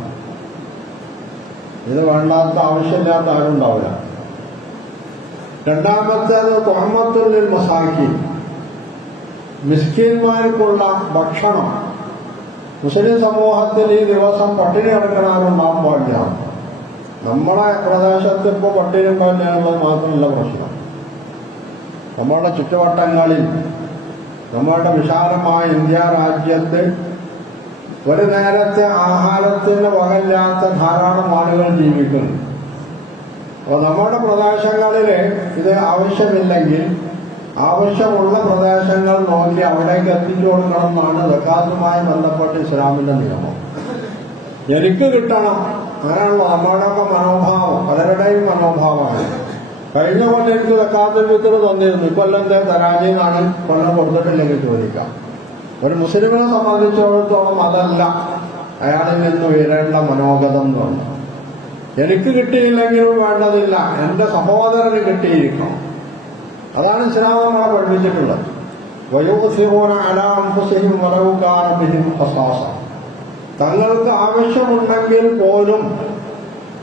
ഇത് വേണ്ടാത്ത, ആവശ്യമില്ലാത്ത ആരും ഉണ്ടാവില്ല. രണ്ടാമത്തേത് തുഹ്മത്തുൽ മസാക്കിൻ, മിസ്കീന്മാർക്കുള്ള ഭക്ഷണം. മുസ്ലിം സമൂഹത്തിൽ ഈ ദിവസം പട്ടിണി കിടക്കണമെന്നുണ്ടാകാൻ പാടില്ല. നമ്മുടെ പ്രദേശത്ത് ഇപ്പോൾ പട്ടിണി ഉണ്ടാകുന്നത് മാത്രമല്ല പ്രശ്നം. നമ്മളുടെ ചുറ്റുവട്ടങ്ങളിൽ, നമ്മളുടെ വിശാലമായ ഇന്ത്യ രാജ്യത്ത് ഒരു നേരത്തെ ആഹാരത്തിന് വകയില്ലാത്ത ധാരാളം ആളുകൾ ജീവിക്കുന്നു. അപ്പോൾ നമ്മുടെ പ്രദേശങ്ങളിൽ ഇത് ആവശ്യമില്ലെങ്കിൽ ആവശ്യമുള്ള പ്രദേശങ്ങൾ നോക്കി അവിടേക്ക് എത്തിച്ചു കൊടുക്കണം എന്നാണ് സക്കാത്തുമായി ബന്ധപ്പെട്ട് ഇസ്ലാമിന്റെ നിയമം. എനിക്ക് കിട്ടണം, അങ്ങനെയുള്ള നമ്മുടെയൊക്കെ മനോഭാവം, പലരുടെയും മനോഭാവമാണ്. കഴിഞ്ഞ കൊല്ലം എനിക്ക് സക്കാത്തുൽ ഫിത്ർ തന്നിരുന്നു, ഇക്കൊല്ലത്തെ തരാജീന്നാണ്, കൊല്ലം കൊടുത്തിട്ടില്ലെങ്കിൽ ചോദിക്കാം. ഒരു മുസ്ലിമിനെ സംബന്ധിച്ചിടത്തോളം അതല്ല അയാളിൽ നിന്ന് ഉയരേണ്ട മനോഗതം എന്ന് പറഞ്ഞു. എനിക്ക് കിട്ടിയില്ലെങ്കിലും വേണ്ടതില്ല, എന്റെ സഹോദരന് കിട്ടിയിരിക്കണം. അതാണ് ഇസ്ലാം നമ്മളെ പഠിപ്പിച്ചിട്ടുള്ളത്. വയുസിറൂന അലാ അൻഫുസിഹിം വലൗ കാന ബിഹിം ഖസാസ. തങ്ങൾക്ക് ആവശ്യമുണ്ടെങ്കിൽ പോലും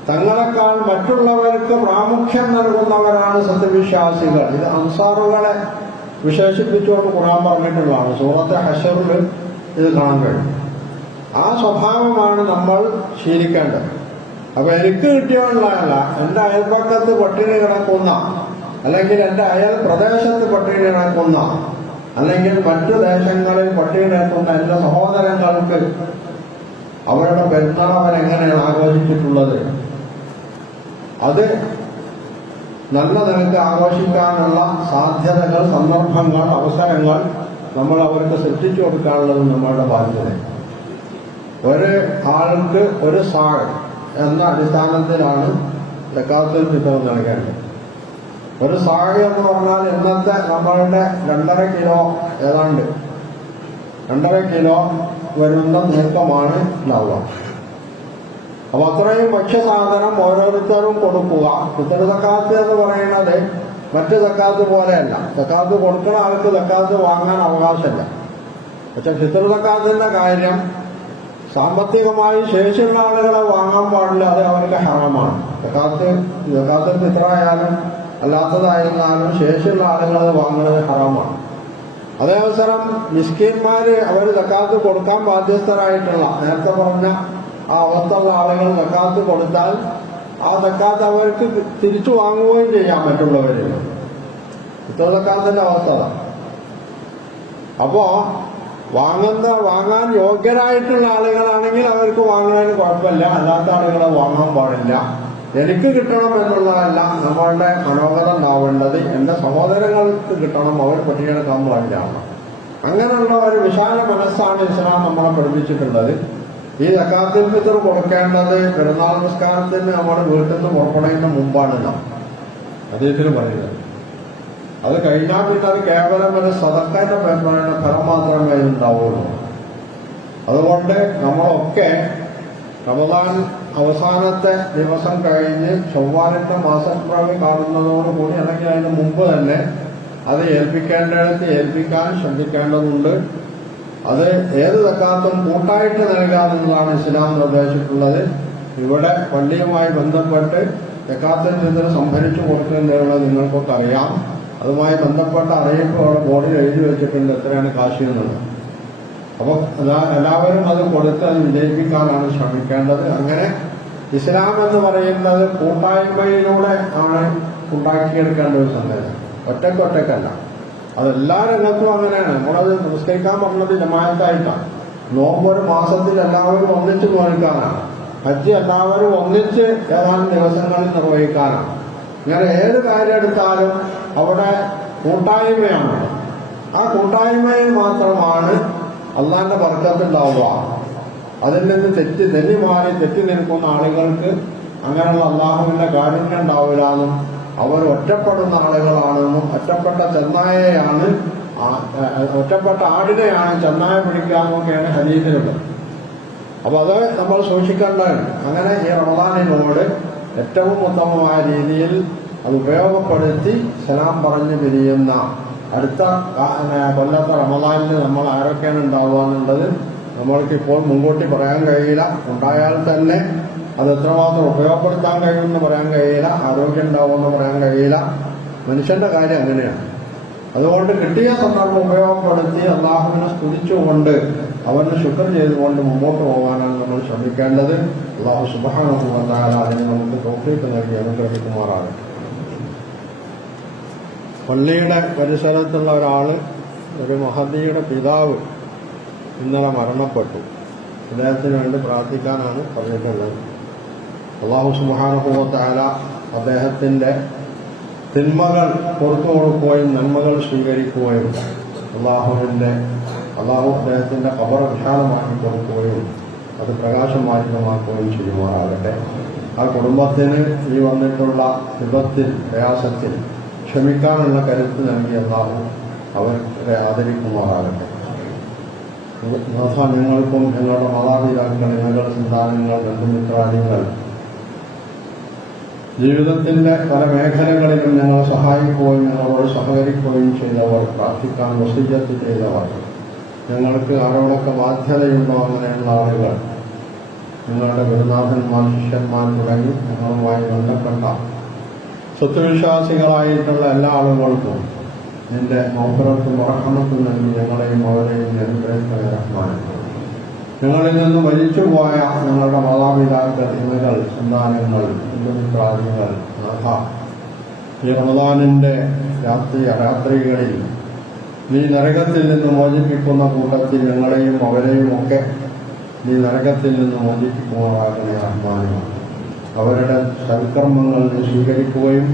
തങ്ങളെക്കാൾ മറ്റുള്ളവർക്ക് പ്രാമുഖ്യം നൽകുന്നവരാണ് സത്യവിശ്വാസികൾ. ഇത് അൻസാറുകളെ വിശേഷിപ്പിച്ചുകൊണ്ട് ഖുർആൻ പറഞ്ഞിട്ടുള്ളതാണ്. സൂറത്തെ ഹശറിൽ ഇത് കാണാൻ കഴിയും. ആ സ്വഭാവമാണ് നമ്മൾ ശീലിക്കേണ്ടത്. അപ്പൊ എനിക്ക് കിട്ടിയുള്ളതല്ല, എന്റെ അയൽപക്കത്ത് പട്ടിണി കിടക്കുന്ന, അല്ലെങ്കിൽ എന്റെ അയൽ പ്രദേശത്ത് പട്ടിണി കിടക്കുന്ന, അല്ലെങ്കിൽ മറ്റു ദേശങ്ങളിൽ പട്ടിണി കിടക്കുന്ന എന്റെ സഹോദരങ്ങൾക്ക് അവരുടെ പെരുന്നാൾ അവരെങ്ങനെയാണ് ആഘോഷിച്ചിട്ടുള്ളത്, അത് നല്ല നിലക്ക് ആഘോഷിക്കാനുള്ള സാധ്യതകൾ, സന്ദർഭങ്ങൾ, അവസരങ്ങൾ നമ്മൾ അവർക്ക് സൃഷ്ടിച്ചു കൊടുക്കാനുള്ളത് നമ്മളുടെ ബാധ്യത. ഒരു ആൾക്ക് ഒരു സാഗ് എന്ന അടിസ്ഥാനത്തിലാണ് സക്കാത്തുൽ ഫിത്ർ നൽകേണ്ടത്. ഒരു സാഗ് എന്ന് പറഞ്ഞാൽ ഇന്നത്തെ നമ്മളുടെ 2.5 കിലോ, ഏതാണ്ട് 2.5 കിലോ വരുന്ന നീക്കമാണ് ഉണ്ടാവുക. അപ്പൊ അത്രയും ഭക്ഷ്യസാധനം ഓരോരുത്തരും കൊടുക്കുക. ഫിത്ർ സക്കാത്ത് എന്ന് പറയുന്നത് മറ്റ് സക്കാത്ത് പോലെയല്ല. സക്കാത്ത് കൊടുക്കുന്ന ആൾക്ക് സക്കാത്ത് വാങ്ങാൻ അവകാശമില്ല. പക്ഷെ ഫിത്ർ സക്കാത്തിന്റെ കാര്യം സാമ്പത്തികമായി ശേഷിയുള്ള ആളുകളെ വാങ്ങാൻ പാടില്ല, അത് അവർക്ക് ഹറാമാണ്. സക്കാത്ത് ഫിത്റായാലും അല്ലാത്തതായിരുന്നാലും ശേഷിയുള്ള ആളുകൾ വാങ്ങുന്നത് ഹറാമാണ്. അതേ അവസരം മിസ്കിന്മാര് അവർ സക്കാത്ത് കൊടുക്കാൻ ബാധ്യസ്ഥരായിട്ടുള്ള, നേരത്തെ പറഞ്ഞ ആ അവസ്ഥയുള്ള ആളുകൾ സക്കാത്ത് കൊടുത്താൽ ആ സക്കാത്ത് അവർക്ക് തിരിച്ചു വാങ്ങുകയും ചെയ്യാം മറ്റുള്ളവര്. ഫിത്ർ സക്കാത്തിന്റെ അവസ്ഥ. അപ്പോ വാങ്ങാൻ യോഗ്യരായിട്ടുള്ള ആളുകളാണെങ്കിൽ അവർക്ക് വാങ്ങുന്നതിന് കുഴപ്പമില്ല, അല്ലാത്ത ആളുകളെ വാങ്ങാൻ പാടില്ല. എനിക്ക് കിട്ടണം എന്നുള്ളതല്ല നമ്മളുടെ മനോഗതം ഉണ്ടാവേണ്ടത്, എന്റെ സഹോദരങ്ങൾക്ക് കിട്ടണം, അവർ പട്ടികയെടുക്കാൻ പാടില്ല. അങ്ങനെയുള്ള ഒരു വിശാല മനസ്സാണ് ഇസ്ലാം നമ്മളെ പഠിപ്പിച്ചിട്ടുള്ളത്. ഈ സക്കാത്തുൽ ഫിത്ർ കൊടുക്കേണ്ടത് പെരുന്നാൾ നിസ്കാരത്തിന് നമ്മുടെ വീട്ടിൽ നിന്ന് പുറപ്പെടുന്നതിന് മുമ്പാണ് ഹദീസിൽ പറയുന്നത്. അത് കഴിഞ്ഞാൽ പിന്നെ അത് കേവലം ഒരു സദഖയുടെ ഫലം മാത്രമേ ഉണ്ടാവുള്ളൂ. അതുകൊണ്ട് നമ്മളൊക്കെ റമദാൻ അവസാനത്തെ ദിവസം കഴിഞ്ഞ് ചൊവ്വാലിന്റെ മാസപ്പിറവി കാണുന്നതോടുകൂടി, അല്ലെങ്കിൽ അതിന് മുമ്പ് തന്നെ അത് ഏൽപ്പിക്കേണ്ടിടത്ത് ഏൽപ്പിക്കാൻ ശ്രദ്ധിക്കേണ്ടതുണ്ട്. അത് ഏത് സക്കാത്തും കൂട്ടായിട്ട് നൽകാമെന്നതാണ് ഇസ്ലാം നിർദ്ദേശിച്ചിട്ടുള്ളത്. ഇവിടെ പള്ളിയുമായി ബന്ധപ്പെട്ട് സക്കാത്തുൽ ഫിത്ർ സംഭരിച്ചു കൊടുക്കുന്നതിനുള്ള നിങ്ങൾക്കൊക്കെ അറിയാം. അതുമായി ബന്ധപ്പെട്ട അറിയിപ്പ് അവിടെ ബോർഡിൽ എഴുതി വെച്ചിട്ടുണ്ട് എത്രയാണ് കാശ് എന്നുള്ളത്. അപ്പൊ എല്ലാവരും അത് കൊടുത്ത് അത് വിജയിപ്പിക്കാനാണ് ശ്രമിക്കേണ്ടത്. അങ്ങനെ ഇസ്ലാം എന്ന് പറയുന്നത് കൂട്ടായ്മയിലൂടെ ആണ് ഉണ്ടാക്കിയെടുക്കേണ്ട ഒരു സന്ദേശം, ഒറ്റക്കല്ല. അതെല്ലാ രംഗത്തും അങ്ങനെയാണ്. നമ്മളത് നിസ്കരിക്കാൻ പറഞ്ഞത് ജമാഅത്തായിട്ടാണ്. നോമ്പ് ഒരു മാസത്തിൽ എല്ലാവരും ഒന്നിച്ച് നോക്കാനാണ്. ഹജ്ജ് എല്ലാവരും ഒന്നിച്ച് ഏതാനും ദിവസങ്ങളിൽ നിർവഹിക്കാനാണ്. ഇങ്ങനെ ഏത് കാര്യം എടുത്താലും അവിടെ കൂട്ടായ്മയാണ്. ആ കൂട്ടായ്മയിൽ മാത്രമാണ് അള്ളാന്റെ ബർക്കത്തുണ്ടാവുക. അതിൽ നിന്ന് തെറ്റി നിൽക്കുന്ന ആളുകൾക്ക് അങ്ങനെയുള്ള അള്ളാഹുവിന്റെ കാരുണ്യം ഉണ്ടാവില്ല എന്നും, അവർ ഒറ്റപ്പെടുന്ന ആളുകളാണെന്നും, ഒറ്റപ്പെട്ട ചെന്നായയാണ്, ഒറ്റപ്പെട്ട ആടിനെയാണ് ചെന്നായ പിടിക്കാമെന്നൊക്കെയാണ് ഹദീസിലുള്ളത്. അപ്പൊ അത് നമ്മൾ സൂക്ഷിക്കേണ്ടതാണ്. അങ്ങനെ ഈ റമദാനിനോട് ഏറ്റവും ഉത്തമമായ രീതിയിൽ അത് ഉപയോഗപ്പെടുത്തി സലാം പറഞ്ഞ് പിരിയുന്ന അടുത്ത കൊല്ലത്തെ റമദാനിൽ നമ്മൾ ആരൊക്കെയാണ് ഉണ്ടാവുക എന്നുള്ളത് നമ്മൾക്കിപ്പോൾ മുൻകൂട്ടി പറയാൻ കഴിയില്ല. ഉണ്ടായാൽ തന്നെ അത് എത്രമാത്രം ഉപയോഗപ്പെടുത്താൻ കഴിയുമെന്ന് പറയാൻ കഴിയില്ല, ആരോഗ്യം ഉണ്ടാവുമെന്ന് പറയാൻ കഴിയില്ല. മനുഷ്യന്റെ കാര്യം അങ്ങനെയാണ്. അതുകൊണ്ട് കിട്ടിയ സന്ദർഭം ഉപയോഗപ്പെടുത്തി അള്ളാഹുവിനെ സ്തുതിച്ചുകൊണ്ട് അവന് ശുക്ർ ചെയ്തുകൊണ്ട് മുമ്പോട്ട് പോകാനാണ് നമ്മൾ ശ്രമിക്കേണ്ടത്. അള്ളാഹു സുബ്ഹാനഹു വ തആല അതിന് നമുക്ക് തൗഫീഖ് നൽകി അനുഗ്രഹിക്കുമാറാകട്ടെ. പള്ളിയുടെ പരിസരത്തുള്ള ഒരാള്, ഒരു മഹദിയുടെ പിതാവ് ഇന്നലെ മരണപ്പെട്ടു. അദ്ദേഹത്തിന് വേണ്ടി പ്രാർത്ഥിക്കാനാണ് പറഞ്ഞിട്ടുള്ളത്. അള്ളാഹു സുബ്ഹാനഹു വ തആല അദ്ദേഹത്തിന്റെ തിന്മകൾ പുറത്തു കൊടുക്കുകയും നന്മകൾ സ്വീകരിക്കുകയും അള്ളാഹു അദ്ദേഹത്തിന്റെ ഖബർ വിശാലമാക്കി കൊടുക്കുകയും അത് പ്രകാശമാറ്റമാക്കുകയും ചെയ്യുമാറാകട്ടെ. ആ കുടുംബത്തിന് ഈ വന്നിട്ടുള്ള വിപത്തിൽ, പ്രയാസത്തിൽ ക്ഷമിക്കാനുള്ള കരുത്ത് നൽകി അള്ളാഹു അവരെ ആദരിക്കുമാറാകട്ടെ. നാഥ, ഞങ്ങൾക്കും ഞങ്ങളുടെ മാതാപിതാക്കൾ, ഞങ്ങളുടെ സന്താനങ്ങൾ, ബന്ധുമിത്രാദികൾ ജീവിതത്തിൻ്റെ പല മേഖലകളിലും ഞങ്ങളെ സഹായിക്കുകയും ഞങ്ങളോട് സഹകരിക്കുകയും ചെയ്തവർ, പ്രാർത്ഥിക്കാൻ വസിയ്യത്ത് ചെയ്തവർ, ഞങ്ങൾക്ക് ആരോടൊക്കെ ബാധ്യതയുണ്ടോ അങ്ങനെയുള്ള ആളുകൾ, ഞങ്ങളുടെ ഗുരുനാഥന്മാർ, ശിഷ്യന്മാർ തുടങ്ങി ഞങ്ങളുമായി ബന്ധപ്പെട്ട സത്യവിശ്വാസികളായിട്ടുള്ള എല്ലാ ആളുകൾക്കും നിന്റെ മൗഫറത്തും റഹ്മത്തും നൽകി ഞങ്ങളെയും അവരെയും അനുഗ്രഹിക്കണേ റഹ്മാൻ. ഞങ്ങളിൽ നിന്ന് മരിച്ചുപോയ ഞങ്ങളുടെ മാതാപിതാക്കൾ, ഇണകൾ, സന്താനങ്ങൾ, ബന്ധുമിത്രാദികൾ, നാഥ, ഈ റമദാനിൻ്റെ രാത്രികളിൽ നീ നരകത്തിൽ നിന്ന് മോചിപ്പിക്കുന്ന കൂട്ടത്തിൽ ഞങ്ങളെയും അവരെയും ഒക്കെ നീ നരകത്തിൽ നിന്ന് മോചിപ്പിക്കുമാറാകണേ റഹ്മാനെ. അവരുടെ സൽക്കർമ്മങ്ങൾ നീ സ്വീകരിക്കുകയും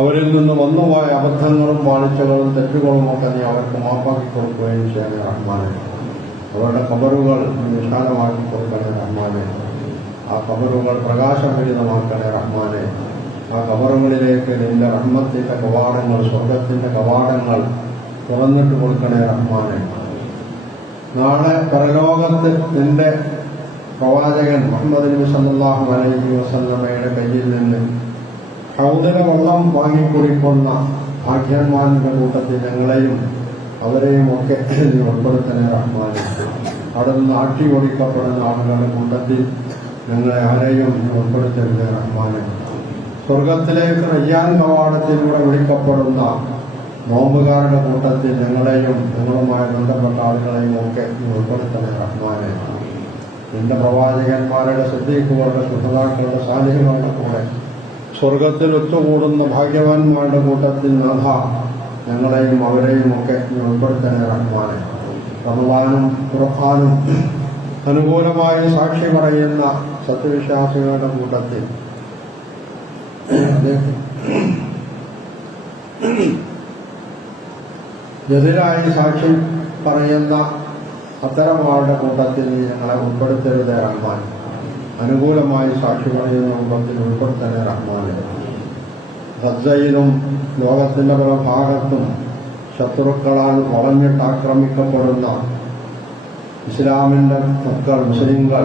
അവരിൽ നിന്ന് വന്നുപോയ അബദ്ധങ്ങളും പാളിച്ചകളും തെറ്റുകളും ഒക്കെ നീ അവർക്ക് മാപ്പാക്കി കൊടുക്കുകയും ചെയ്യണേ റഹ്മാനെ. അവരുടെ ഖബറുകൾ നീ വിശാലമാക്കി കൊടുക്കണേ റഹ്മാനെ. ആ ഖബറുകൾ പ്രകാശഭരിതമാക്കണേ റഹ്മാനെ. ആ ഖബറുകളിലേക്ക് നിന്റെ റഹ്മത്തിന്റെ കവാടങ്ങൾ, സ്വർഗത്തിന്റെ കവാടങ്ങൾ തുറന്നിട്ട് കൊടുക്കണേ റഹ്മാനെ. നാളെ പരലോകത്ത് നിന്റെ പ്രവാചകൻ മുഹമ്മദ് നബി സല്ലല്ലാഹു അലൈഹി വസല്ലമയുടെ കയ്യിൽ നിന്ന് ഹൗദിലെ വെള്ളം വാങ്ങിക്കുടിക്കുന്ന ഭാഗ്യന്മാരുടെ കൂട്ടത്തിൽ ഞങ്ങളെയും അവരെയും ഒക്കെ നീ ഉൾപ്പെടുത്തണേ റഹ്മാനെ. അവിടെ നിന്ന് ആട്ടി ഓടിക്കപ്പെടുന്ന ആളുകളുടെ കൂട്ടത്തിൽ ഞങ്ങളെ ആരെയും നീ ഉൾപ്പെടുത്തരുതേ റഹ്മാനെ. സ്വർഗത്തിലേക്ക് റയ്യാൻ കവാടത്തിലൂടെ വിളിക്കപ്പെടുന്ന നോമ്പുകാരുടെ കൂട്ടത്തിൽ ഞങ്ങളെയും ഞങ്ങളുമായി ബന്ധപ്പെട്ട ആളുകളെയും ഒക്കെ നീ ഉൾപ്പെടുത്തണേ റഹ്മാനെ. നിന്റെ പ്രവാചകന്മാരുടെ സിദ്ദീഖുകളുടെ ശുഹദാക്കളുടെ സാലിഹുകളുടെ കൂടെ സ്വർഗത്തിൽ ഒത്തുകൂടുന്ന ഭാഗ്യവാന്മാരുടെ കൂട്ടത്തിൽ നാഥ ഞങ്ങളെയും അവരെയും ഒക്കെ നീ ഉൾപ്പെടുത്തണേ റഹ്മാനെ. റമദാനും ഖുർആനും അനുകൂലമായി സാക്ഷി പറയുന്ന സത്യവിശ്വാസികളുടെ കൂട്ടത്തിൽ എതിരായി സാക്ഷി പറയുന്ന അത്തരമാരുടെ കൂട്ടത്തിൽ നീ ഞങ്ങളെ ഉൾപ്പെടുത്തരുതേ റഹ്മാൻ. അനുകൂലമായി സാക്ഷി പറയുന്ന കൂട്ടത്തിൽ ഉൾപ്പെടുത്തണേ റഹ്മാനെ. ഗസയിലും ലോകത്തിന്റെ പല ഭാഗത്തും ശത്രുക്കളാൽ വളഞ്ഞിട്ട് ആക്രമിക്കപ്പെടുന്ന ഇസ്ലാമിന്റെ മക്കൾ, മുസ്ലിങ്ങൾ,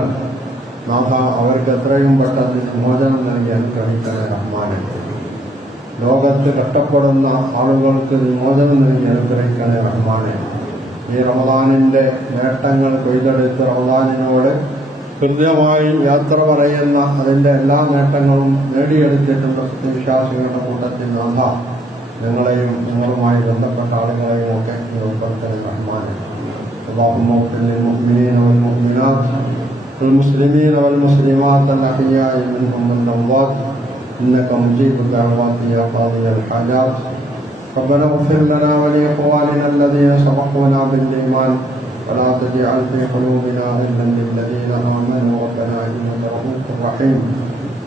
നാഥ അവർക്ക് എത്രയും പെട്ടെന്ന് മോചനം നൽകി അനുഗ്രഹിക്കണേ റഹ്മാനെ. ലോകത്ത് കഷ്ടപ്പെടുന്ന ആളുകൾക്ക് മോചനം നൽകി അനുഗ്രഹിക്കണേ റഹ്മാനെ. ഈ റമദാനിന്റെ നേട്ടങ്ങൾ കൊയ്തെടുത്ത് റമദാനിനോട് ഹൃദയമായി യാത്ര പറയുന്ന അതിന്റെ എല്ലാ നേട്ടങ്ങളും നേടിയെടുത്തിട്ടുള്ള സത്യവിശ്വാസികളുടെ കൂട്ടത്തിൽ നാഥ ഞങ്ങളെയും ഞങ്ങളുമായി ബന്ധപ്പെട്ട ആളുകളെയും ഒക്കെ ഉൾപ്പെടുത്തണേ റഹ്മാനെ. اللهم اغفر للمؤمنين والمؤمنات والمسلمين والمسلمات الأحياء منهم والأموات إنك مجيب الدعوات يا قاضي الحاجات. ربنا اغفر لنا ولإخواننا الذين سبقونا بالإيمان ولا تجعل في قلوبنا غلا للذين آمنوا ربنا إنك رؤوف رحيم.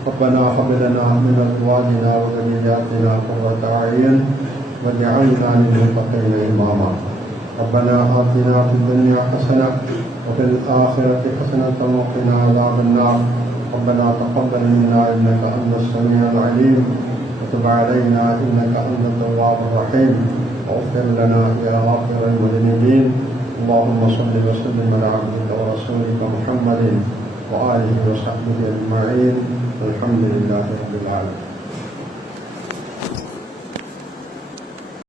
ربنا هب لنا من أزواجنا وذرياتنا قرة أعين واجعلنا للمتقين إماما. ربنا آتنا في الدنيا حسنة وفي الآخرة حسنة وقنا عذاب النار. ربنا تقبل منا إنك أنت السميع العليم وتب علينا إنك أنت التواب الرحيم واغفر لنا يا غافر المذنبين. اللهم صل وسلم على عبدك ورسولك محمد وآله وصحبه أجمعين. الحمد لله رب العالمين.